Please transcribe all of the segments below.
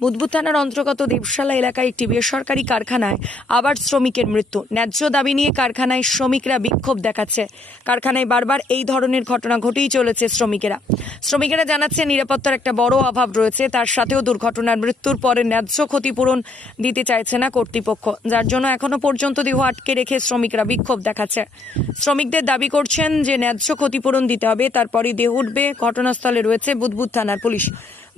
বুদবুদ থানার অন্তর্গত দেবশালা এলাকায় একটি বেসরকারি কারখানায় আবার শ্রমিকের মৃত্যু। ন্যায্য দাবি নিয়ে কারখানায় শ্রমিকরা বিক্ষোভ দেখাচ্ছে। কারখানায় বারবার এই ধরনের ঘটনা ঘটেই চলেছে। শ্রমিকেরা জানাচ্ছে নিরাপত্তার একটা বড় অভাব রয়েছে। তার সাথেও দুর্ঘটনার মৃত্যুর পরে ন্যায্য ক্ষতিপূরণ দিতে চাইছে না কর্তৃপক্ষ, যার জন্য এখনো পর্যন্ত দেহ আটকে রেখে শ্রমিকরা বিক্ষোভ দেখাচ্ছে। শ্রমিকদের দাবি করছেন যে ন্যায্য ক্ষতিপূরণ দিতে হবে, তারপরই দেহ উঠবে। ঘটনাস্থলে রয়েছে বুদবুদ থানার পুলিশ।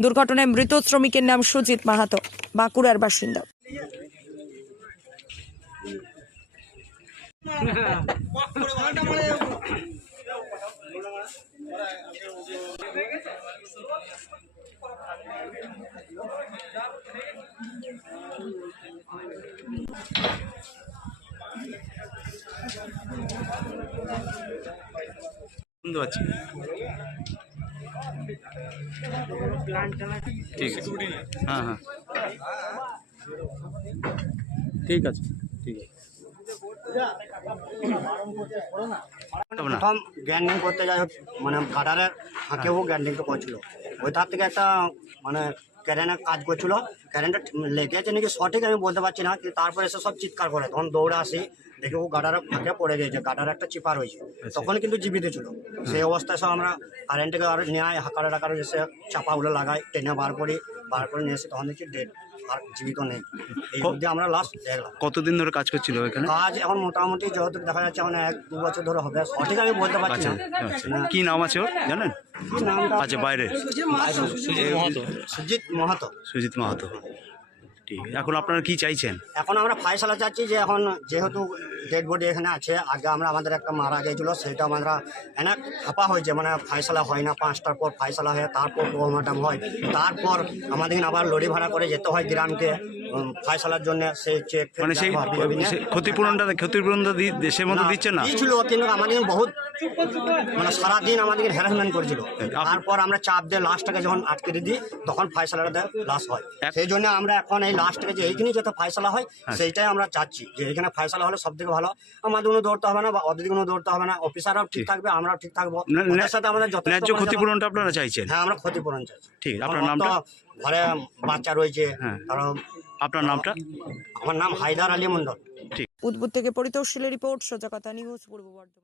দুর্ঘটনায় মৃত শ্রমিকের নাম সুজিত মাহাতো, বাঁকুড়ার বাসিন্দা। শুনতে পাচ্ছি। ঠিক আছে, হ্যাঁ হ্যাঁ ঠিক আছে, ঠিক আছে। প্রথম গ্যান্ডিং করতে যাই মানে কাটারের ফাঁকেও গ্যান্ডিংটা করছিল, ওই তার থেকে একটা মানে ক্যারেনের কাজ করছিল, ক্যারেনটা লেগেছে নাকি সঠিক আমি বলতে পারছি না, কিন্তু তারপরে এসে সব চিৎকার করে, তখন দৌড়ে আসি, দেখি ও গাডারের ফাঁকে পড়ে গেছে, গাডারে একটা চিপা রয়েছে, তখন কিন্তু জীবিত ছিল। সেই অবস্থায় সব আমরা কারেন্টকে আর নেয় হাঁকারে টাকারে এসে চাপাগুলো লাগাই, টেনে বার করে নিয়ে এসে তখন দেখছি ডেড, আর জীবিত নেই। এই মধ্যে আমরা লাস্ট দেখলাম। কতদিন ধরে কাজ করছিল এখানে? কাজ এখন মোটামুটি যতটুকু দেখা যাচ্ছে মানে 1-2 বছর ধরে হবে, সঠিক আমি বলতে পারছি না। কি নাম আছে ওর জানেন? নামটা আচ্ছা, বাইরে সুজিত মাহাতো। সুজিত মাহাতো, ঠিক। এখন আপনারা কি চাইছেন? এখন আমরা ফায়সালা চাচ্ছি যে এখন যেহেতু ডেড বডি এখানে আছে, আগে আমাদের একটা মারা গিয়েছিলো, সেটা আমরা অনেক ফাঁপা হয়েছে, মানে ফায়সালা হয় না, 5টার পর ফায়সালা হয়, তারপর পোস্টমর্টম হয়, তারপর আমাদের আবার লরি ভাড়া করে যেতে হয় গ্রামকে ফায়সালার জন্য। সেই চেক মানে সেই ক্ষতিপূরণটা দেশের মধ্যে দিচ্ছে না ছিল, কিন্তু আমাদের বহুত মানে সারাদিন আমাদের হ্যারাসমেন্ট করেছিল। তারপর আমরা চাপ দিয়ে লাস্টটাকে যখন আটকে দিই, তখন ফায়সালাটা লাস্ট হয়। সেই জন্য আমরা এখন এই লাস্টটাকে যে এইখানে যাতে ফায়সালা হয়, সেইটাই আমরা চাচ্ছি, যে এখানে ফায়সালা হলে সব থেকে ভালো। আমাদের কোনো দৌড়তে হবে না বা ওদের কোনো দৌড়তে হবে না, অফিসাররাও ঠিক থাকবে, আমরাও ঠিক থাকবো, ওদের সাথে আমাদের ন্যায্য ক্ষতিপূরণটা আপনারা চাইছেন? হ্যাঁ, আমরা ক্ষতিপূরণ চাইছি। ঠিক। আপনার নামটা? ঘরে বাচ্চা রয়েছে। কারণ আপনার নামটা? আমার নাম হায়দার আলী মন্ডল। বুদবুদ থেকে পরিতোষ শীলের রিপোর্ট, সোজা কথা নিউজ, পূর্ব বর্ধমান।